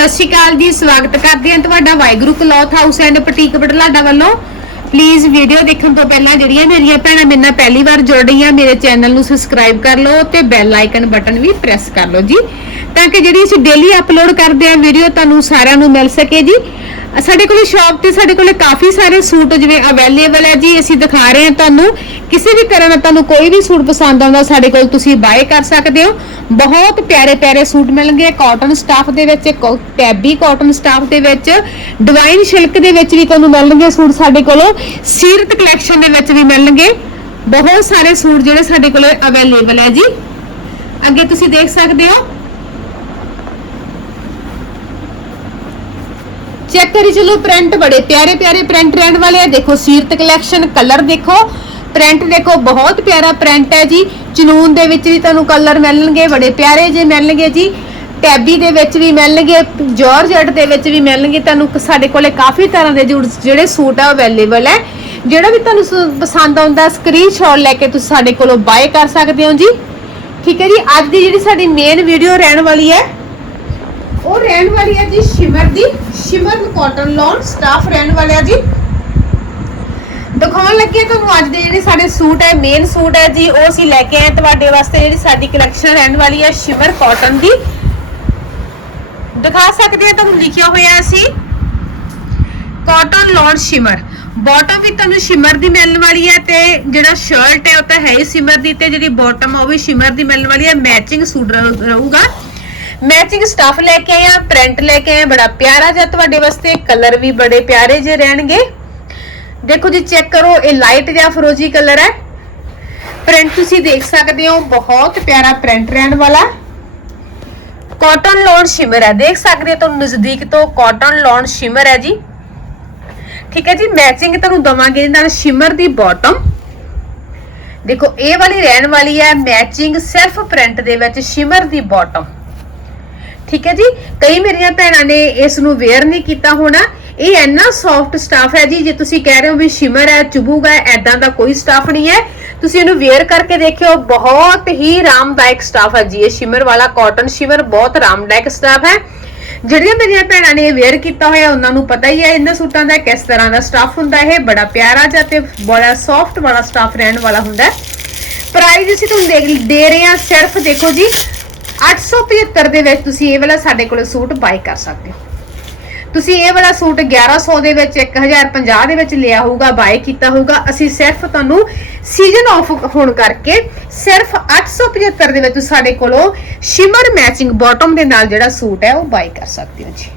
ਸਤਿ ਸ਼੍ਰੀ ਅਕਾਲ ਜੀ, ਸਵਾਗਤ ਕਰਦੇ ਹਾਂ ਤੁਹਾਡਾ Waheguru cloth house and boutique Budhlada ਵੱਲੋਂ। ਪਲੀਜ਼ ਵੀਡੀਓ ਦੇਖਣ ਤੋਂ ਪਹਿਲਾਂ ਜਿਹੜੀਆਂ ਮੇਰੀਆਂ ਭੈਣਾਂ ਮੇਰੇ ਨਾਲ ਪਹਿਲੀ ਵਾਰ ਜੁੜ ਰਹੀਆਂ, ਮੇਰੇ ਚੈਨਲ ਨੂੰ ਸਬਸਕ੍ਰਾਈਬ ਕਰ ਲਓ ਤੇ ਬੈਲ ਆਈਕਨ ਬਟਨ ਵੀ ਪ੍ਰੈਸ ਕਰ ਲਓ ਜੀ। ਤਾਂ ਕਿ ਜਿਹੜੀ ਅਸੀਂ ਡੇਲੀ ਅਪਲੋਡ ਕਰਦੇ ਹਾਂ ਵੀਡੀਓ ਤੁਹਾਨੂੰ ਸਾਰਿਆਂ ਨੂੰ ਮਿਲ ਸਕੇ ਜੀ। ਸਾਡੇ ਕੋਲੇ ਸ਼ਾਪ ਤੇ ਸਾਡੇ ਕੋਲੇ ਕਾਫੀ ਸਾਰੇ ਸੂਟ ਜਿਵੇਂ ਅਵੇਲੇਬਲ ਹੈ ਜੀ, ਅਸੀਂ ਦਿਖਾ ਰਹੇ ਹਾਂ ਤੁਹਾਨੂੰ। ਕਿਸੇ ਵੀ ਤਰ੍ਹਾਂ ਦਾ ਤੁਹਾਨੂੰ ਕੋਈ ਵੀ ਸੂਟ ਪਸੰਦ ਆਉਂਦਾ, ਸਾਡੇ ਕੋਲ ਤੁਸੀਂ ਬਾਏ ਕਰ ਸਕਦੇ ਹੋ। ਬਹੁਤ ਪਿਆਰੇ ਪਿਆਰੇ ਸੂਟ ਮਿਲਣਗੇ। ਕਾਟਨ ਸਟਾਫ ਦੇ ਵਿੱਚ ਟੈਬੀ ਕਾਟਨ ਸਟਾਫ ਦੇ ਵਿੱਚ ਡਿਵਾਈਨ ਸਿਲਕ ਦੇ ਵਿੱਚ ਵੀ ਤੁਹਾਨੂੰ ਮਿਲਣਗੇ ਸੂਟ ਸਾਡੇ ਕੋਲੋਂ। ਸੀਰਤ ਕਲੈਕਸ਼ਨ ਦੇ ਵਿੱਚ ਵੀ ਮਿਲਣਗੇ। ਬਹੁਤ ਸਾਰੇ ਸੂਟ ਜਿਹੜੇ ਸਾਡੇ ਕੋਲ ਅਵੇਲੇਬਲ ਹੈ ਜੀ। ਅੱਗੇ ਤੁਸੀਂ ਦੇਖ ਸਕਦੇ ਹੋ। ਚੈੱਕ ਕਰੀ ਚਲੋ ਪ੍ਰਿੰਟ ਬੜੇ ਪਿਆਰੇ ਪਿਆਰੇ ਪ੍ਰਿੰਟ ਰਹਿਣ ਵਾਲੇ ਆ। ਦੇਖੋ ਸੀਰਤ ਕਲੈਕਸ਼ਨ ਕਲਰ ਦੇਖੋ। ਪ੍ਰਿੰਟ ਦੇਖੋ, ਬਹੁਤ ਪਿਆਰਾ ਪ੍ਰਿੰਟ ਹੈ ਜੀ। ਚਨੂਨ ਦੇ ਵਿੱਚ ਵੀ ਤੁਹਾਨੂੰ ਕਲਰ ਮਿਲਣਗੇ, ਬੜੇ ਪਿਆਰੇ ਜੇ ਮਿਲਣਗੇ ਜੀ। ਟੈਬੀ ਦੇ ਵਿੱਚ ਵੀ ਮਿਲਣਗੇ ਜਾਰਜਟ ਦੇ ਵਿੱਚ ਵੀ ਮਿਲਣਗੇ। ਤੁਹਾਨੂੰ ਸਾਡੇ ਕੋਲੇ ਕਾਫੀ ਤਰ੍ਹਾਂ ਦੇ ਜਿਹੜੇ ਸੂਟ ਆ ਅਵੇਲੇਬਲ ਹੈ। ਜਿਹੜਾ ਵੀ ਤੁਹਾਨੂੰ ਸ- ਪਸੰਦ ਆਉਂਦਾ ਸਕਰੀਨਸ਼ਾਟ ਲੈ ਕੇ ਤੁਸੀਂ ਸਾਡੇ ਕੋਲੋਂ ਬਾਏ ਕਰ ਸਕਦੇ ਹੋ ਜੀ। ਠੀਕ ਹੈ ਜੀ, ਅੱਜ ਦੀ ਜਿਹੜੀ ਸਾਡੀ ਮੇਨ ਵੀਡੀਓ ਰਹਿਣ ਵਾਲੀ ਹੈ, ਉਹ ਰਹਿਣ ਵਾਲੀ ਹੈ ਜੀ ਸ਼ਿਮਰ ਦੀ। ਸ਼ਿਮਰ ਕਾਟਨ ਲੋਨ ਸਟਾਫ ਰਹਿਣ ਵਾਲਿਆ ਜੀ। ਦਿਖਾਉਣ ਲੱਗੇ ਤੁਹਾਨੂੰ ਅੱਜ ਦੇ ਜਿਹੜੇ ਸਾਡੇ ਸੂਟ ਹੈ ਮੇਨ ਸੂਟ ਹੈ ਜੀ, ਉਹ ਅਸੀਂ ਲੈ ਕੇ ਆਏ ਤੁਹਾਡੇ ਵਾਸਤੇ ਜਿਹੜੀ ਸਾਡੀ ਕਲੈਕਸ਼ਨ ਰਹਿਣ ਵਾਲੀ ਹੈ ਸ਼ਿਮਰ ਕਾਟਨ ਦੀ। ਦਿਖਾ ਸਕਦੇ ਹਾਂ ਤੁਹਾਨੂੰ ਲਿਖਿਆ ਹੋਇਆ ਸੀ ਕਾਟਨ ਲੋਨ ਸ਼ਿਮਰ ਬਾਟਮ ਵੀ ਤੁਹਾਨੂੰ ਸ਼ਿਮਰ ਦੀ ਮਿਲਣ ਵਾਲੀ ਹੈ ਤੇ ਜਿਹੜਾ ਸ਼ਰਟ ਹੈ, ਉਹ ਤਾਂ ਹੈ ਹੀ ਸ਼ਿਮਰ ਦੀ ਤੇ ਜਿਹੜੀ ਬਾਟਮ ਉਹ ਵੀ ਸ਼ਿਮਰ ਦੀ ਮਿਲਣ ਵਾਲੀ ਹੈ। ਮੈਚਿੰਗ ਸੂਟ ਰਹੂ- ਰਹੂਗਾ। ਮੈਚਿੰਗ ਸਟਾਫ ਲੈ ਕੇ ਆਏ ਆ ਪ੍ਰਿੰਟ ਲੈ ਕੇ ਆਏ ਬੜਾ ਪਿਆਰਾ ਜਿਹਾ ਤੁਹਾਡੇ ਵਾਸਤੇ। ਕਲਰ ਵੀ ਬੜੇ ਪਿਆਰੇ ਜੇ ਰਹਿਣਗੇ। ਦੇਖੋ ਜੀ ਚੈੱਕ ਕਰੋ, ਇਹ ਲਾਈਟ ਜਿਹਾ ਫਰੋਜੀ ਕਲਰ ਹੈ। ਪ੍ਰਿੰਟ ਤੁਸੀਂ ਦੇਖ ਸਕਦੇ ਹੋ, ਬਹੁਤ ਪਿਆਰਾ ਪ੍ਰਿੰਟ ਰਹਿਣ ਵਾਲਾ। ਕਾਟਨ ਲੋਨ ਸ਼ਿਮਰ ਹੈ। ਦੇਖ ਸਕਦੇ ਹੋ ਤੁਹਾਨੂੰ ਨਜ਼ਦੀਕ ਤੋਂ ਕਾਟਨ ਲੋਨ ਸ਼ਿਮਰ ਹੈ ਜੀ। ਠੀਕ ਹੈ ਜੀ ਮੈਚਿੰਗ ਤੁਹਾਨੂੰ ਦਵਾਂਗੇ ਨਾਲ ਸ਼ਿਮਰ ਦੀ ਬਾਟਮ ਦੇਖੋ, ਇਹ ਵਾਲੀ ਰਹਿਣ ਵਾਲੀ ਹੈ ਮੈਚਿੰਗ ਸਿਰਫ ਪ੍ਰਿੰਟ ਦੇ ਵਿੱਚ ਸ਼ਿਮਰ ਦੀ ਬਾਟਮ ਠੀਕ ਹੈ ਜੀ, ਕਈ ਮੇਰੀਆਂ ਭੈਣਾਂ ਨੇ ਇਸ ਨੂੰ ਵੇਅਰ ਨਹੀਂ ਕੀਤਾ ਹੋਣਾ। ਇਹ ਇੰਨਾ ਸੌਫਟ ਸਟਾਫ ਹੈ ਜੀ, ਜੇ ਤੁਸੀਂ ਕਹਿ ਰਹੇ ਹੋ ਵੀ ਸ਼ਿਮਰ ਹੈ ਚੁਬੂਗਾ ਐਦਾਂ ਦਾ ਕੋਈ ਸਟਾਫ ਨਹੀਂ ਹੈ। ਤੁਸੀਂ ਇਹਨੂੰ ਵੇਅਰ ਕਰਕੇ ਦੇਖਿਓ, ਬਹੁਤ ਹੀ ਆਰਾਮਦਾਇਕ ਸਟਾਫ ਹੈ ਜੀ। ਇਹ ਸ਼ਿਮਰ ਵਾਲਾ ਕਾਟਨ ਸ਼ਿਮਰ ਬਹੁਤ ਆਰਾਮਦਾਇਕ ਸਟਾਫ ਹੈ। ਜਿਹੜੀਆਂ ਮੇਰੀਆਂ ਭੈਣਾਂ ਨੇ ਵੇਅਰ ਕੀਤਾ ਹੋਇਆ, ਉਹਨਾਂ ਨੂੰ ਪਤਾ ਹੀ ਹੈ ਇਹਨਾਂ ਸੂਟਾਂ ਦਾ ਕਿਸ ਤਰ੍ਹਾਂ ਦਾ ਸਟਾਫ ਹੁੰਦਾ ਹੈ ਬੜਾ ਪਿਆਰਾ ਜਾਂ ਤੇ ਬੜਾ ਸੌਫਟ ਵਾਲਾ ਸਟਾਫ ਰਹਿਣ ਵਾਲਾ ਹੁੰਦਾ ਹੈ। ਪ੍ਰਾਈਸ ਅਸੀਂ ਤੁਹਾਨੂੰ ਦੇ ਦੇ ਰਹੇ ਹਾਂ ਸਿਰਫ ਦੇਖੋ ਜੀ 875 ਦੇ ਵਿੱਚ ਤੁਸੀਂ ਇਹ ਵਾਲਾ ਸਾਡੇ ਕੋਲ ਸੂਟ ਬਾਈ ਕਰ ਸਕਦੇ ਹੋ। ਤੁਸੀਂ ਇਹ ਵਾਲਾ ਸੂਟ 1100 ਦੇ ਵਿੱਚ 1050 ਦੇ ਵਿੱਚ ਲਿਆ ਹੋਊਗਾ ਬਾਏ ਕੀਤਾ ਹੋਊਗਾ। ਅਸੀਂ ਸਿਰਫ ਤੁਹਾਨੂੰ ਸੀਜ਼ਨ ਆਫ ਹੋਣ ਕਰਕੇ ਸਿਰਫ 875 ਦੇ ਵਿੱਚ ਸਾਡੇ ਕੋਲੋਂ ਸ਼ਿਮਰ ਮੈਚਿੰਗ ਬਾਟਮ ਦੇ ਨਾਲ ਜਿਹੜਾ ਸੂਟ ਹੈ, ਉਹ ਬਾਈ ਕਰ ਸਕਦੇ ਹੋ ਜੀ।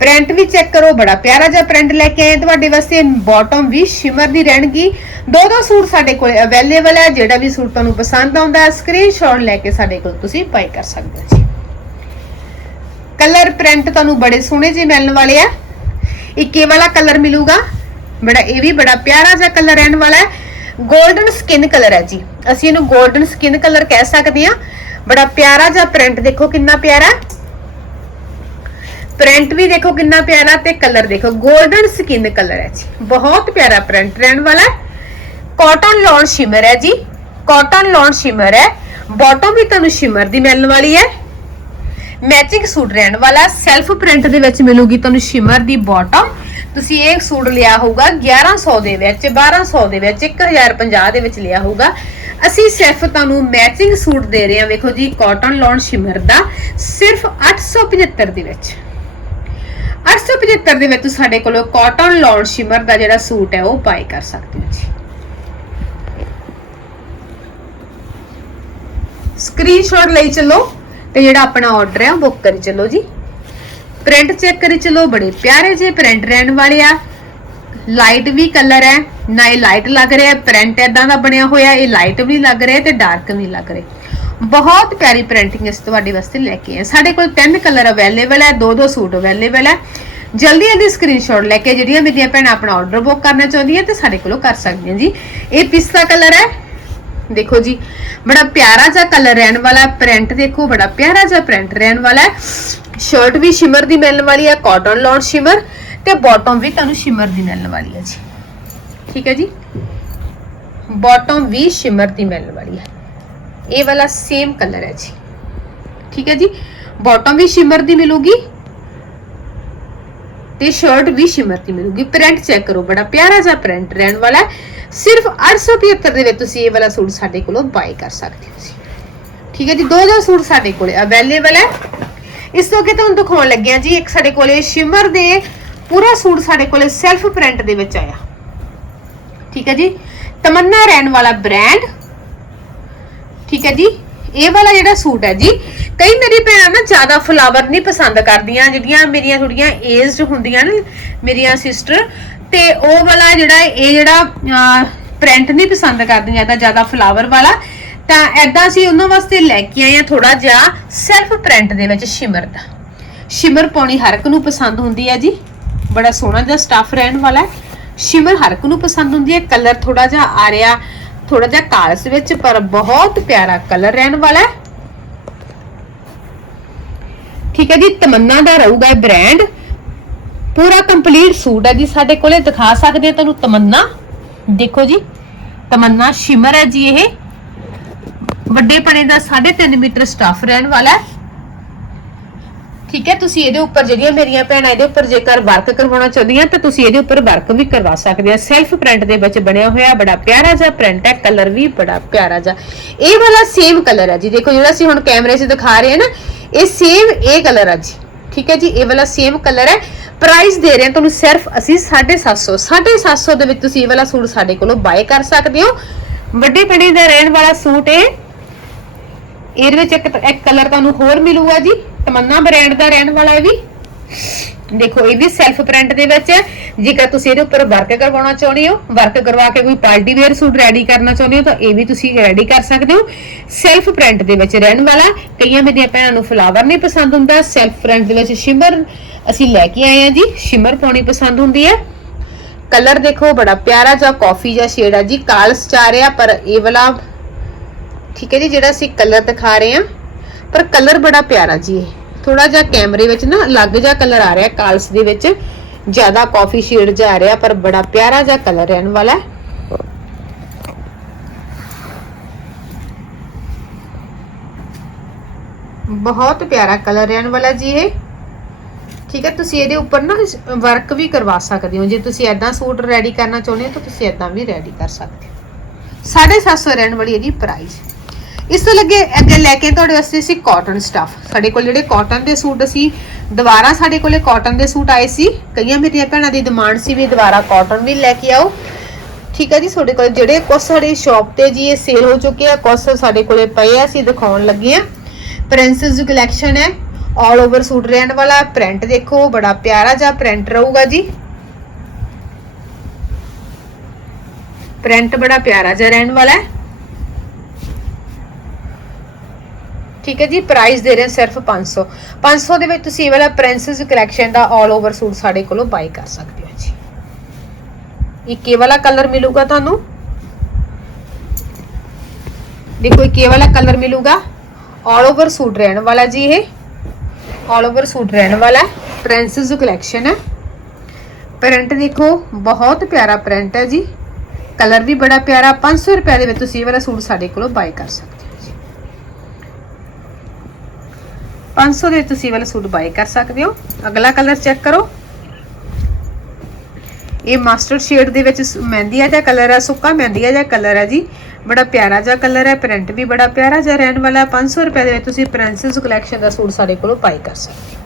ਪ੍ਰਿੰਟ ਵੀ ਚੈੱਕ ਕਰੋ, ਬੜਾ ਪਿਆਰਾ ਜਿਹਾ ਪ੍ਰਿੰਟ ਲੈ ਕੇ ਆਏ ਤੁਹਾਡੇ ਵਾਸਤੇ ਬਾਟਮ ਵੀ ਸ਼ਿਮਰ ਦੀ ਰਹਿਣਗੀ। ਦੋ ਦੋ ਸੂਟ ਸਾਡੇ ਕੋਲ ਅਵੇਲੇਬਲ ਹੈ, ਜਿਹੜਾ ਵੀ ਸੂਟ ਤੁਹਾਨੂੰ ਪਸੰਦ ਆਉਂਦਾ ਹੈ ਸਕਰੀਨਸ਼ਾਟ ਲੈ ਕੇ ਸਾਡੇ ਕੋਲ ਤੁਸੀਂ ਬਾਏ ਕਰ ਸਕਦੇ ਹੋ ਜੀ। ਕਲਰ ਪ੍ਰਿੰਟ ਤੁਹਾਨੂੰ ਬੜੇ ਸੋਹਣੇ ਜਿਹੇ ਮਿਲਣ ਵਾਲੇ ਆ। ਇੱਕ ਇਹ ਵਾਲਾ ਕਲਰ ਮਿਲੂਗਾ। ਬੜਾ, ਇਹ ਵੀ ਬੜਾ ਪਿਆਰਾ ਜਿਹਾ ਕਲਰ ਰਹਿਣ ਵਾਲਾ ਹੈ। ਗੋਲਡਨ ਸਕਿਨ ਕਲਰ ਹੈ ਜੀ। ਅਸੀਂ ਇਹਨੂੰ ਗੋਲਡਨ ਸਕਿਨ ਕਲਰ ਕਹਿ ਸਕਦੇ ਆ ਬੜਾ ਪਿਆਰਾ ਜਿਹਾ ਪ੍ਰਿੰਟ ਦੇਖੋ ਕਿੰਨਾ ਪਿਆਰਾ ਪ੍ਰਿੰਟ ਵੀ ਦੇਖੋ ਕਿੰਨਾ ਪਿਆਰਾ ਤੇ ਕਲਰ ਦੇਖੋ, ਗੋਲਡਨ ਸਕਿਨ ਕਲਰ ਹੈ ਜੀ। ਬਹੁਤ ਪਿਆਰਾ ਪ੍ਰਿੰਟ ਰਹਿਣ ਵਾਲਾ ਕਾਟਨ ਲੌਨ ਸ਼ਿਮਰ ਹੈ ਜੀ। ਕਾਟਨ ਲੌਨ ਸ਼ਿਮਰ ਹੈ। ਬਾਟਮ ਵੀ ਤੁਹਾਨੂੰ ਸ਼ਿਮਰ ਦੀ ਮਿਲਣ ਵਾਲੀ ਹੈ। ਮੈਚਿੰਗ ਸੂਟ ਰਹਿਣ ਵਾਲਾ ਸੈਲਫ ਪ੍ਰਿੰਟ ਦੇ ਵਿੱਚ ਮਿਲੂਗੀ ਤੁਹਾਨੂੰ ਸ਼ਿਮਰ ਦੀ ਬਾਟਮ ਤੁਸੀਂ ਇਹ ਸੂਟ ਲਿਆ ਹੋਊਗਾ 1100 ਦੇ ਵਿੱਚ 1200 ਦੇ ਵਿੱਚ 1050 ਦੇ ਵਿੱਚ ਲਿਆ ਹੋਊਗਾ। ਅਸੀਂ ਸਿਰਫ ਤੁਹਾਨੂੰ ਮੈਚਿੰਗ ਸੂਟ ਦੇ ਰਹੇ ਹਾਂ, ਵੇਖੋ ਜੀ ਕਾਟਨ ਲੋਨ ਸ਼ਿਮਰ ਦਾ, ਸਿਰਫ 875 ਦੇ ਵਿੱਚ। 875 ਦੇ ਵਿੱਚ ਸਾਡੇ ਕੋਲੋਂ ਕਾਟਨ ਲੋਨ ਸ਼ਿਮਰ ਦਾ ਜਿਹੜਾ ਸੂਟ ਹੈ, ਉਹ ਬਾਈ ਕਰ ਸਕਦੇ ਹੋ ਜੀ। ਸਕਰੀਨਸ਼ਾਟ ਲਈ ਚੱਲੋ। ਤੇ ਜਿਹੜਾ ਆਪਣਾ ਆਰਡਰ ਹੈ ਉਹ ਬੁੱਕ ਕਰੀ ਚੱਲੋ ਜੀ। ਪ੍ਰਿੰਟ ਚੈੱਕ ਕਰੀ ਚੱਲੋ, ਬੜੇ ਪਿਆਰੇ ਜਿਹੇ ਪ੍ਰਿੰਟ ਰਹਿਣ ਵਾਲੇ ਆ। ਲਾਈਟ ਵੀ ਕਲਰ ਹੈ, ਨਾ ਇਹ ਲਾਈਟ ਲੱਗ ਰਿਹਾ ਪ੍ਰਿੰਟ ਇਦਾਂ ਦਾ ਬਣਿਆ ਹੋਇਆ, ਇਹ ਲਾਈਟ ਵੀ ਲੱਗ ਰਿਹਾ ਤੇ ਡਾਰਕ ਵੀ ਲੱਗ ਰਿਹਾ। ਬਹੁਤ ਪਿਆਰੀ ਪ੍ਰਿੰਟਿੰਗ ਇਸ ਤੁਹਾਡੇ ਵਾਸਤੇ ਲੈ ਕੇ ਆਏ ਸਾਡੇ ਕੋਲ ਤਿੰਨ ਕਲਰ ਅਵੇਲੇਬਲ ਹੈ ਦੋ ਦੋ ਸੂਟ ਅਵੇਲੇਬਲ ਹੈ। ਜਲਦੀ ਜਲਦੀ ਸਕਰੀਨਸ਼ਾਟ ਲੈ ਕੇ ਜਿਹੜੀਆਂ ਮੇਰੀਆਂ ਭੈਣਾਂ ਆਪਣਾ ਆਰਡਰ ਬੁੱਕ ਕਰਨਾ ਚਾਹੁੰਦੀਆਂ ਤੇ ਸਾਡੇ ਕੋਲੋਂ ਕਰ ਸਕਦੀਆਂ ਜੀ। ਇਹ ਪਿਸਤਾ ਕਲਰ ਹੈ ਦੇਖੋ ਜੀ, ਬੜਾ ਪਿਆਰਾ ਜਿਹਾ ਕਲਰ ਰਹਿਣ ਵਾਲਾ ਪ੍ਰਿੰਟ ਦੇਖੋ, ਬੜਾ ਪਿਆਰਾ ਜਿਹਾ ਪ੍ਰਿੰਟ ਰਹਿਣ ਵਾਲਾ ਹੈ। ਸ਼ਰਟ ਵੀ ਸ਼ਿਮਰ ਦੀ ਮਿਲਣ ਵਾਲੀ ਹੈ ਕਾਟਨ ਲੋਨ ਸ਼ਿਮਰ ਤੇ ਬਾਟਮ ਵੀ ਤੁਹਾਨੂੰ ਸ਼ਿਮਰ ਦੀ ਮਿਲਣ ਵਾਲੀ ਹੈ ਜੀ। ਠੀਕ ਹੈ ਜੀ? ਬਾਟਮ ਵੀ ਸ਼ਿਮਰ ਦੀ ਮਿਲਣ ਵਾਲੀ ਹੈ। ਇਹ ਵਾਲਾ ਸੇਮ ਕਲਰ ਹੈ ਜੀ। ਠੀਕ ਹੈ ਜੀ? ਬਾਟਮ ਵੀ ਸ਼ਿਮਰ ਦੀ ਮਿਲੂਗੀ ਤੇ ਸ਼ਰਟ ਵੀ ਸ਼ਿਮਰ ਦੀ ਮਿਲੂਗੀ। ਪ੍ਰਿੰਟ ਚੈੱਕ ਕਰੋ, ਬੜਾ ਪਿਆਰਾ ਜਿਹਾ ਪ੍ਰਿੰਟ ਰਹਿਣ ਵਾਲਾ ਹੈ। ਸਿਰਫ 875 ਦੇ ਵਿੱਚ ਤੁਸੀਂ ਇਹ ਵਾਲਾ ਸੂਟ ਸਾਡੇ ਕੋਲੋਂ ਬਾਈ ਕਰ ਸਕਦੇ ਹੋ ਜੀ ਠੀਕ ਹੈ ਜੀ, ਦੋ ਦੋ ਸੂਟ ਸਾਡੇ ਕੋਲੇ ਅਵੇਲੇਬਲ ਹੈ। ਇਸ ਤੋਂ ਅੱਗੇ ਤੁਹਾਨੂੰ ਦਿਖਾਉਣ ਲੱਗਿਆ ਜੀ, ਇੱਕ ਸਾਡੇ ਕੋਲੇ ਸ਼ਿਮਰ ਦੇ ਪੂਰਾ ਸੂਟ ਸਾਡੇ ਕੋਲੇ ਸੈਲਫ ਪ੍ਰਿੰਟ ਦੇ ਵਿੱਚ ਆਇਆ। ਠੀਕ ਹੈ ਜੀ, ਤਮੰਨਾ ਰਹਿਣ ਵਾਲਾ ਬ੍ਰਾਂਡ ਠੀਕ ਹੈ ਜੀ ਇਹ ਵਾਲਾ ਜਿਹੜਾ ਸੂਟ ਹੈ ਜੀ, ਕਈ ਮੇਰੀ ਭੈਣਾਂ ਨਾ ਜ਼ਿਆਦਾ ਫਲਾਵਰ ਨਹੀਂ ਪਸੰਦ ਕਰਦੀਆਂ, ਜਿਹੜੀਆਂ ਮੇਰੀਆਂ ਥੋੜੀਆਂ ਏਜਡ ਹੁੰਦੀਆਂ ਨੇ, ਮੇਰੀਆਂ ਸਿਸਟਰ ਤੇ ਉਹ ਵਾਲਾ ਜਿਹੜਾ, ਇਹ ਜਿਹੜਾ ਪ੍ਰਿੰਟ ਨਹੀਂ ਪਸੰਦ ਕਰਦੀਆਂ, ਤਾਂ ਜ਼ਿਆਦਾ ਫਲਾਵਰ ਵਾਲਾ, ਤਾਂ ਐਦਾਂ ਅਸੀਂ ਉਹਨਾਂ ਵਾਸਤੇ ਲੈ ਕੇ ਆਏ ਆ ਥੋੜਾ ਜਿਹਾ ਸੈਲਫ ਪ੍ਰਿੰਟ ਦੇ ਵਿੱਚ ਸ਼ਿਮਰ ਦਾ। ਸ਼ਿਮਰ ਪਾਉਣੀ ਹਰ ਇੱਕ ਨੂੰ ਪਸੰਦ ਹੁੰਦੀ ਹੈ ਜੀ, ਬੜਾ ਸੋਹਣਾ ਜਿਹਾ ਸਟਫ ਰਹਿਣ ਵਾਲਾ ਹੈ। ਸ਼ਿਮਰ ਹਰ ਇੱਕ ਨੂੰ ਪਸੰਦ ਹੁੰਦੀ ਹੈ ਕਲਰ ਥੋੜਾ ਜਿਹਾ ਆ ਰਿਹਾ ਥੋੜਾ ਜਿਹਾ ਕਾਲਸ ਵਿੱਚ, ਪਰ ਬਹੁਤ ਪਿਆਰਾ ਕਲਰ ਰਹਿਣ ਵਾਲਾ ਹੈ। ਠੀਕ ਹੈ ਜੀ, ਤਮੰਨਾ ਦਾ ਰਹੂਗਾ ਇਹ ਬ੍ਰਾਂਡ ਪੂਰਾ ਕੰਪਲੀਟ ਸੂਟ ਹੈ ਜੀ ਸਾਡੇ ਕੋਲੇ, ਦਿਖਾ ਸਕਦੇ ਤੁਹਾਨੂੰ ਤਮੰਨਾ। ਦੇਖੋ ਜੀ, ਤਮੰਨਾ ਸ਼ਿਮਰ ਹੈ ਜੀ ਇਹ। ਵੱਡੇ ਪਣੇ ਦਾ 3.5 ਮੀਟਰ ਸਟਫ ਰਹਿਣ ਵਾਲਾ ਹੈ। ਠੀਕ ਹੈ, ਤੁਸੀਂ ਇਹਦੇ ਉੱਪਰ ਜਿਹੜੀਆਂ ਮੇਰੀਆਂ ਭੈਣਾਂ ਇਹਦੇ ਉੱਪਰ ਜੇਕਰ ਵਰਕ ਕਰਵਾਉਣਾ ਚਾਹੁੰਦੀਆਂ, ਤਾਂ ਤੁਸੀਂ ਇਹਦੇ ਉੱਪਰ ਵਰਕ ਵੀ ਕਰਵਾ ਸਕਦੇ ਆ ਸੈਲਫ ਪ੍ਰਿੰਟ ਦੇ ਵਿੱਚ ਬਣਿਆ ਹੋਇਆ ਬੜਾ ਪਿਆਰਾ ਜਿਹਾ ਪ੍ਰਿੰਟ ਹੈ ਕਲਰ ਵੀ ਬੜਾ ਪਿਆਰਾ ਜਿਹਾ। ਇਹ ਵਾਲਾ ਸੇਮ ਕਲਰ ਹੈ ਜੀ। ਦੇਖੋ, ਜਿਹੜਾ ਅਸੀਂ ਹੁਣ ਕੈਮਰੇ 'ਚ ਦਿਖਾ ਰਹੇ ਹਾਂ ਨਾ, ਇਹ ਸੇਮ ਇਹ ਕਲਰ ਹੈ ਜੀ। ਠੀਕ ਹੈ ਜੀ, ਇਹ ਵਾਲਾ ਸੇਮ ਕਲਰ ਹੈ। ਪ੍ਰਾਈਸ ਦੇ ਰਹੇ ਹਾਂ ਤੁਹਾਨੂੰ ਸਿਰਫ ਅਸੀਂ 750 750 ਦੇ ਵਿੱਚ ਤੁਸੀਂ ਇਹ ਵਾਲਾ ਸੂਟ ਸਾਡੇ ਕੋਲੋਂ ਬਾਏ ਕਰ ਸਕਦੇ ਹੋ। ਵੱਡੇ ਪਣੇ ਦਾ ਰਹਿਣ ਵਾਲਾ ਸੂਟ ਇਹ। ਇਹਦੇ ਵਿੱਚ ਇੱਕ ਇੱਕ ਕਲਰ ਤੁਹਾਨੂੰ ਹੋਰ ਮਿਲੂਗਾ ਜੀ। ਤਮੰਨਾ ਬ੍ਰਾਂਡ ਦਾ ਰਹਿਣ ਵਾਲਾ ਹੈ ਵੀ। ਦੇਖੋ, ਇਹ ਵੀ ਸੈਲਫ ਪ੍ਰਿੰਟ ਦੇ ਵਿੱਚ ਹੈ। ਜੇਕਰ ਤੁਸੀਂ ਇਹਦੇ ਉੱਪਰ ਵਰਕ ਕਰਵਾਉਣਾ ਚਾਹੁੰਦੇ ਹੋ ਵਰਕ ਕਰਵਾ ਕੇ ਕੋਈ ਪਾਰਟੀ ਵੇਅਰ ਸੂਟ ਰੈਡੀ ਕਰਨਾ ਚਾਹੁੰਦੇ ਹੋ, ਤਾਂ ਇਹ ਵੀ ਤੁਸੀਂ ਰੈਡੀ ਕਰ ਸਕਦੇ ਹੋ। ਸੈਲਫ ਪ੍ਰਿੰਟ ਦੇ ਵਿੱਚ ਰਹਿਣ ਵਾਲਾ, ਕਈਆਂ ਮੇਰੀਆਂ ਭੈਣਾਂ ਨੂੰ ਫਲਾਵਰ ਨਹੀਂ ਪਸੰਦ ਹੁੰਦਾ। ਸੈਲਫ ਪ੍ਰਿੰਟ ਦੇ ਵਿੱਚ ਸ਼ਿਮਰ ਅਸੀਂ ਲੈ ਕੇ ਆਏ ਆ ਜੀ। ਸ਼ਿਮਰ ਪਾਉਣੀ ਪਸੰਦ ਹੁੰਦੀ ਹੈ। ਕਲਰ ਦੇਖੋ, ਬੜਾ ਪਿਆਰਾ ਜਿਹਾ ਕਾਫੀ ਜਿਹਾ ਸ਼ੇਡ ਆ ਜੀ। ਕਾਲਸ ਚਾ ਰਿਹਾ ਪਰ ਇਹ ਵਾਲਾ ਠੀਕ ਹੈ ਜੀ, ਜਿਹੜਾ ਅਸੀਂ ਕਲਰ ਦਿਖਾ ਰਹੇ ਹਾਂ। ਪਰ ਕਲਰ ਬੜਾ ਪਿਆਰਾ ਜੀ ਇਹ। ਥੋੜਾ ਜਿਹਾ ਕੈਮਰੇ ਵਿੱਚ ਨਾ ਅਲੱਗ ਜਿਹਾ ਕਲਰ ਆ ਰਿਹਾ, ਕਾਲਸ ਦੇ ਵਿੱਚ। ਜ਼ਿਆਦਾ ਕਾਫੀ ਸ਼ੇਡ ਜਿਹਾ ਆ ਰਿਹਾ, ਪਰ ਬੜਾ ਪਿਆਰਾ ਜਿਹਾ ਕਲਰ ਰਹਿਣ ਵਾਲਾ ਹੈ। ਬਹੁਤ ਪਿਆਰਾ ਕਲਰ ਰਹਿਣ ਵਾਲਾ ਜੀ ਇਹ। ਠੀਕ ਹੈ, ਤੁਸੀਂ ਇਹਦੇ ਉੱਪਰ ਨਾ ਵਰਕ ਵੀ ਕਰਵਾ ਸਕਦੇ ਹੋ। ਜੇ ਤੁਸੀਂ ਐਦਾਂ ਸੂਟ ਰੈਡੀ ਕਰਨਾ ਚਾਹੁੰਦੇ ਹੋ, ਤਾਂ ਤੁਸੀਂ ਐਦਾਂ ਵੀ ਰੈਡੀ ਕਰ ਸਕਦੇ ਹੋ। 750 ਰਹਿਣ ਵਾਲੀ ਇਹਦੀ ਪ੍ਰਾਈਸ ਇਸ ਤੋਂ ਲੱਗੇ ਅੱਗੇ ਲੈ ਕੇ ਤੁਹਾਡੇ ਵਾਸਤੇ ਸੀ ਕਾਟਨ ਸਟਫ ਸਾਡੇ ਕੋਲ ਜਿਹੜੇ ਕਾਟਨ ਦੇ ਸੂਟ ਸੀ, ਦੁਬਾਰਾ ਸਾਡੇ ਕੋਲੇ ਕਾਟਨ ਦੇ ਸੂਟ ਆਏ ਸੀ। ਕਈਆਂ ਮੇਰੀਆਂ ਭੈਣਾਂ ਦੀ ਡਿਮਾਂਡ ਸੀ ਵੀ ਦੁਬਾਰਾ ਕਾਟਨ ਵੀ ਲੈ ਕੇ ਆਓ। ਠੀਕ ਹੈ ਜੀ, ਤੁਹਾਡੇ ਕੋਲ ਜਿਹੜੇ ਕੁਝ ਸਾਡੇ ਸ਼ਾਪ ਤੇ ਜੀ ਇਹ ਸੇਲ ਹੋ ਚੁੱਕੇ ਆ ਕੁਝ ਸਾਡੇ ਕੋਲੇ ਪਏ ਆ, ਅਸੀਂ ਦਿਖਾਉਣ ਲੱਗੇ ਆ। ਪ੍ਰਿੰਸਸ ਕਲੈਕਸ਼ਨ ਹੈ ਆਲ ਓਵਰ ਸੂਟ ਰਹਿਣ ਵਾਲਾ ਪ੍ਰਿੰਟ ਦੇਖੋ, ਬੜਾ ਪਿਆਰਾ ਜਿਹਾ ਪ੍ਰਿੰਟ ਰਹੂਗਾ ਜੀ। ਪ੍ਰਿੰਟ ਬੜਾ ਪਿਆਰਾ ਜਿਹਾ ਰਹਿਣ ਵਾਲਾ ਹੈ। ਠੀਕ ਹੈ ਜੀ ਪ੍ਰਾਈਸ ਦੇ ਰਹੇ ਹਾਂ ਸਿਰਫ 500 500 ਦੇ ਵਿੱਚ ਤੁਸੀਂ ਇਹ ਵਾਲਾ ਪ੍ਰਿੰਸਸ ਕਲੈਕਸ਼ਨ ਦਾ ਆਲ ਓਵਰ ਸੂਟ ਸਾਡੇ ਕੋਲੋਂ ਬਾਈ ਕਰ ਸਕਦੇ ਹੋ ਜੀ। ਇੱਕ ਇਹ ਵਾਲਾ ਕਲਰ ਮਿਲੂਗਾ ਤੁਹਾਨੂੰ। ਦੇਖੋ, ਇੱਕ ਇਹ ਵਾਲਾ ਕਲਰ ਮਿਲੂਗਾ। ਆਲ ਓਵਰ ਸੂਟ ਰਹਿਣ ਵਾਲਾ ਜੀ ਇਹ। ਆਲ ਓਵਰ ਸੂਟ ਰਹਿਣ ਵਾਲਾ ਪ੍ਰਿੰਸਸ ਕਲੈਕਸ਼ਨ ਹੈ। ਪ੍ਰਿੰਟ ਦੇਖੋ, ਬਹੁਤ ਪਿਆਰਾ ਪ੍ਰਿੰਟ ਹੈ ਜੀ। ਕਲਰ ਵੀ ਬੜਾ ਪਿਆਰਾ। 500 ਰੁਪਏ ਦੇ ਵਿੱਚ ਤੁਸੀਂ ਇਹ ਵਾਲਾ ਸੂਟ ਸਾਡੇ ਕੋਲੋਂ ਬਾਈ ਕਰ ਸਕਦੇ ਹੋ ਜੀ 500 ਦੇ ਤੁਸੀਂ ਇਹ ਵਾਲਾ ਸੂਟ ਬਾਈ ਕਰ ਸਕਦੇ ਹੋ। ਅਗਲਾ ਕਲਰ ਚੈੱਕ ਕਰੋ। ਇਹ ਮਾਸਟਰ ਸ਼ੇਡ ਦੇ ਵਿੱਚ ਮਹਿੰਦੀਆ ਜਿਹਾ ਕਲਰ ਹੈ ਸੁੱਕਾ ਮਹਿੰਦੀਆ ਜਿਹਾ ਕਲਰ ਹੈ ਜੀ। ਬੜਾ ਪਿਆਰਾ ਜਿਹਾ ਕਲਰ ਹੈ ਪ੍ਰਿੰਟ ਵੀ ਬੜਾ ਪਿਆਰਾ ਜਿਹਾ ਰਹਿਣ ਵਾਲਾ। ਹੈ। 500 ਰੁਪਏ ਦੇ ਵਿੱਚ ਤੁਸੀਂ ਪ੍ਰਿੰਸਸ ਕਲੈਕਸ਼ਨ ਦਾ ਸੂਟ ਸਾਡੇ ਕੋਲੋਂ ਬਾਈ ਕਰ ਸਕਦੇ ਹੋ।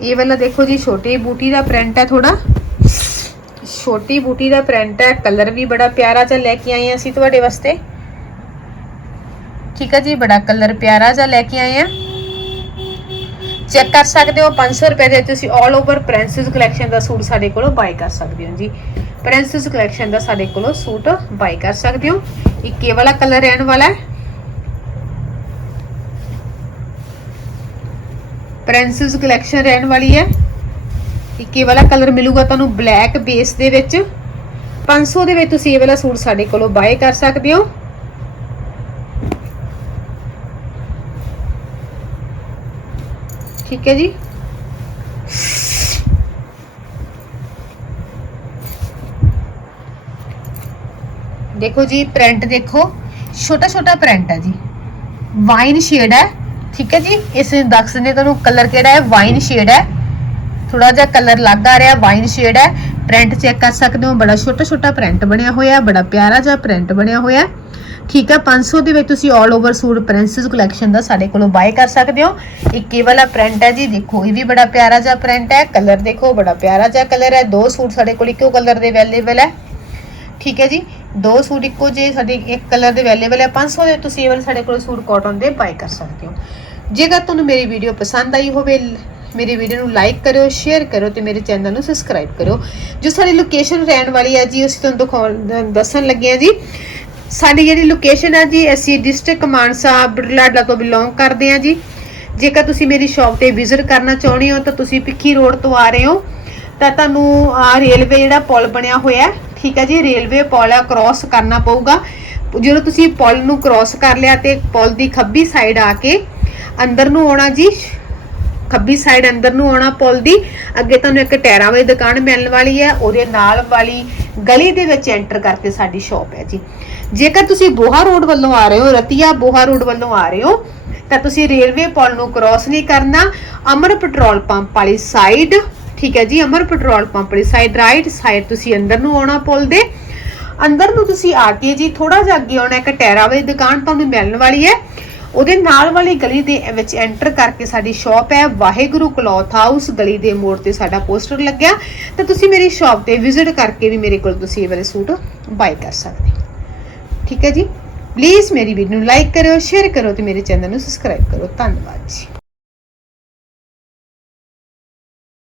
ਇਹ ਵਾਲਾ ਦੇਖੋ ਜੀ, ਛੋਟੀ ਬੂਟੀ ਦਾ ਪ੍ਰਿੰਟ ਹੈ ਥੋੜਾ ਛੋਟੀ ਬੂਟੀ ਦਾ ਪ੍ਰਿੰਟ ਹੈ ਕਲਰ ਵੀ ਬੜਾ ਪਿਆਰਾ ਜਿਹਾ ਲੈ ਕੇ ਆਏ ਹਾਂ ਅਸੀਂ ਤੁਹਾਡੇ ਵਾਸਤੇ। ਠੀਕ ਹੈ ਜੀ, ਬੜਾ ਕਲਰ ਪਿਆਰਾ ਜਿਹਾ ਲੈ ਕੇ ਆਏ ਹਾਂ। ਚੈੱਕ ਕਰ ਸਕਦੇ ਹੋ 500 ਰੁਪਏ ਦੇ ਤੁਸੀਂ 올 ਓਵਰ ਪ੍ਰਿੰਸਸ ਕਲੈਕਸ਼ਨ ਦਾ ਸੂਟ ਸਾਡੇ ਕੋਲੋਂ ਬਾਈ ਕਰ ਸਕਦੇ ਹੋ ਜੀ। ਪ੍ਰਿੰਸਸ ਕਲੈਕਸ਼ਨ ਦਾ ਸਾਡੇ ਕੋਲੋਂ ਸੂਟ ਬਾਈ ਕਰ ਸਕਦੇ ਹੋ। ਇੱਕ ਇਹ ਵਾਲਾ ਕਲਰ ਰਹਿਣ ਵਾਲਾ ਹੈ। ਪ੍ਰਿੰਸਸ ਕਲੈਕਸ਼ਨ ਰਹਿਣ ਵਾਲੀ ਹੈ। ਇੱਕ ਇਹ ਵਾਲਾ ਕਲਰ ਮਿਲੂਗਾ ਤੁਹਾਨੂੰ ਬਲੈਕ ਬੇਸ ਦੇ ਵਿੱਚ। 500 ਦੇ ਵਿੱਚ ਤੁਸੀਂ ਇਹ ਵਾਲਾ ਸੂਟ ਸਾਡੇ ਕੋਲੋਂ ਬਾਏ ਕਰ ਸਕਦੇ ਹੋ। ਠੀਕ ਹੈ ਜੀ। ਦੇਖੋ ਜੀ ਪ੍ਰਿੰਟ ਦੇਖੋ। ਛੋਟਾ ਛੋਟਾ ਪ੍ਰਿੰਟ ਹੈ ਜੀ। ਵਾਈਨ ਸ਼ੇਡ ਹੈ। ਠੀਕ ਹੈ ਜੀ, ਇਸ ਦਕਸ ਨੇ ਤੁਹਾਨੂੰ ਕਲਰ ਕਿਹੜਾ ਹੈ? ਵਾਈਨ ਸ਼ੇਡ ਹੈ। ਥੋੜਾ ਜਿਹਾ ਕਲਰ ਲੱਗ ਆ ਰਿਹਾ ਵਾਈਨ ਸ਼ੇਡ ਹੈ। ਪ੍ਰਿੰਟ ਚੈੱਕ ਕਰ ਸਕਦੇ ਹੋ, ਬੜਾ ਛੋਟਾ ਛੋਟਾ ਪ੍ਰਿੰਟ ਬਣਿਆ ਹੋਇਆ ਬੜਾ ਪਿਆਰਾ ਜਿਹਾ ਪ੍ਰਿੰਟ ਬਣਿਆ ਹੋਇਆ ਠੀਕ ਹੈ 500 ਦੇ ਵਿੱਚ ਤੁਸੀਂ 올 ਓਵਰ ਸੂਟ ਪ੍ਰਿੰਸਸ ਕਲੈਕਸ਼ਨ ਦਾ ਸਾਡੇ ਕੋਲੋਂ ਬਾਏ ਕਰ ਸਕਦੇ ਹੋ। ਇੱਕ ਇਹ ਵਾਲਾ ਪ੍ਰਿੰਟ ਹੈ ਜੀ, ਦੇਖੋ, ਇਹ ਵੀ ਬੜਾ ਪਿਆਰਾ ਜਿਹਾ ਪ੍ਰਿੰਟ ਹੈ। ਕਲਰ ਦੇਖੋ, ਬੜਾ ਪਿਆਰਾ ਜਿਹਾ ਕਲਰ ਹੈ। ਦੋ ਸੂਟ ਸਾਡੇ ਕੋਲ ਇੱਕੋ ਕਲਰ ਦੇ ਅਵੇਲੇਬਲ ਹੈ। ਠੀਕ ਹੈ ਜੀ, ਦੋ ਸੂਟ ਇੱਕੋ ਜੇ ਸਾਡੇ ਇੱਕ ਕਲਰ ਦੇ ਅਵੇਲੇਬਲ ਹੈ। 500 ਦੇ ਤੁਸੀਂ ਇਹ ਵਾਲੇ ਸਾਡੇ ਕੋਲ ਸੂਟ ਕਾਟਨ ਦੇ ਬਾਏ ਕਰ ਸਕਦੇ ਹੋ। ਜੇਕਰ ਤੁਹਾਨੂੰ ਮੇਰੀ ਵੀਡੀਓ ਪਸੰਦ ਆਈ ਹੋਵੇ ਮੇਰੀ ਵੀਡੀਓ ਨੂੰ ਲਾਈਕ ਕਰਿਓ ਸ਼ੇਅਰ ਕਰੋ ਤੇ ਮੇਰੇ ਚੈਨਲ ਨੂੰ ਸਬਸਕ੍ਰਾਈਬ ਕਰਿਓ। ਜੋ ਸਾਡੀ ਲੋਕੇਸ਼ਨ ਰਹਿਣ ਵਾਲੀ ਹੈ ਜੀ, ਅਸੀਂ ਤੁਹਾਨੂੰ ਦਿਖਾਉਣ ਦੱਸਣ ਲੱਗੇ ਹਾਂ ਜੀ। ਸਾਡੀ ਜਿਹੜੀ ਲੋਕੇਸ਼ਨ ਆ ਜੀ, ਅਸੀਂ ਡਿਸਟ੍ਰਿਕਟ ਮਾਨਸਾ ਬਰਲਾਡਾ ਤੋਂ ਬਿਲੋਂਗ ਕਰਦੇ ਹਾਂ ਜੀ। ਜੇਕਰ ਤੁਸੀਂ ਮੇਰੀ ਸ਼ਾਪ ਤੇ ਵਿਜ਼ਿਟ ਕਰਨਾ ਚਾਹੁੰਦੇ ਹੋ, ਤਾਂ ਤੁਸੀਂ ਪਿੱਖੀ ਰੋਡ ਤੋਂ ਆ ਰਹੇ ਹੋ। ਤਾਂ ਤੁਹਾਨੂੰ ਰੇਲਵੇ ਜਿਹੜਾ ਪੁਲ ਬਣਿਆ ਹੋਇਆ ਠੀਕ ਹੈ ਜੀ ਰੇਲਵੇ ਪੁਲ ਆ ਕ੍ਰਾਸ ਕਰਨਾ ਪਊਗਾ। ਜਦੋਂ ਤੁਸੀਂ ਪੁਲ ਨੂੰ ਕ੍ਰਾਸ ਕਰ ਲਿਆ ਤੇ ਪੁਲ ਦੀ ਖੱਬੀ ਸਾਈਡ ਆ ਕੇ ਅੰਦਰ ਨੂੰ ਆਉਣਾ ਜੀ ਖੱਬੀ ਸਾਈਡ ਅੰਦਰ ਨੂੰ ਆਉਣਾ ਪੁਲ ਦੀ ਅੱਗੇ ਤੁਹਾਨੂੰ ਇੱਕ ਟੈਰਾਂ ਵਾਲੀ ਦੁਕਾਨ ਮਿਲਣ ਵਾਲੀ ਹੈ, ਉਹਦੇ ਨਾਲ ਵਾਲੀ ਗਲੀ ਦੇ ਵਿੱਚ ਐਂਟਰ ਕਰਕੇ ਸਾਡੀ ਸ਼ਾਪ ਹੈ ਜੀ। ਜੇਕਰ ਤੁਸੀਂ ਬੋਹਾ ਰੋਡ ਵੱਲੋਂ ਆ ਰਹੇ ਹੋ, ਰਤੀਆ ਬੋਹਾ ਰੋਡ ਵੱਲੋਂ ਆ ਰਹੇ ਹੋ, ਤਾਂ ਤੁਸੀਂ ਰੇਲਵੇ ਪੁਲ ਨੂੰ ਕ੍ਰਾਸ ਨਹੀਂ ਕਰਨਾ। ਅਮਰ ਪੈਟਰੋਲ ਪੰਪ ਵਾਲੀ ਸਾਈਡ ਠੀਕ ਹੈ ਜੀ, ਅਮਰ ਪੈਟਰੋਲ ਪੰਪ ਵਾਲੀ ਸਾਈਡ ਰਾਈਟ ਸਾਈਡ ਤੁਸੀਂ ਅੰਦਰ ਨੂੰ ਆਉਣਾ ਪੁਲ ਦੇ ਅੰਦਰ ਨੂੰ ਤੁਸੀਂ ਆ ਕੇ ਜੀ ਥੋੜਾ ਜਿਹਾ ਅੱਗੇ ਆਉਣਾ, ਇੱਕ ਟੈਰਾ ਵਾਲੀ ਦੁਕਾਨ ਤੁਹਾਨੂੰ ਮਿਲਣ ਵਾਲੀ ਹੈ। ਉਹਦੇ ਨਾਲ ਵਾਲੀ ਗਲੀ ਦੇ ਵਿੱਚ ਐਂਟਰ ਕਰਕੇ ਸਾਡੀ ਸ਼ਾਪ ਹੈ, ਵਾਹਿਗੁਰੂ ਕਲੌਥ ਹਾਊਸ ਗਲੀ ਦੇ ਮੋੜ ਤੇ ਸਾਡਾ ਪੋਸਟਰ ਲੱਗਿਆ। ਤਾਂ ਤੁਸੀਂ ਮੇਰੀ ਸ਼ਾਪ ਤੇ ਵਿਜ਼ਿਟ ਕਰਕੇ ਵੀ ਮੇਰੇ ਕੋਲ ਤੁਸੀਂ ਇਹ ਵਾਲੇ ਸੂਟ ਬਾਈ ਕਰ ਸਕਦੇ ਠੀਕ ਹੈ ਜੀ? ਪਲੀਜ਼ ਮੇਰੀ ਵੀਡੀਓ ਨੂੰ ਲਾਈਕ ਕਰਿਓ ਸ਼ੇਅਰ ਕਰੋ ਤੇ ਮੇਰੇ ਚੈਨਲ ਨੂੰ ਸਬਸਕ੍ਰਾਈਬ ਕਰੋ ਧੰਨਵਾਦ ਜੀ।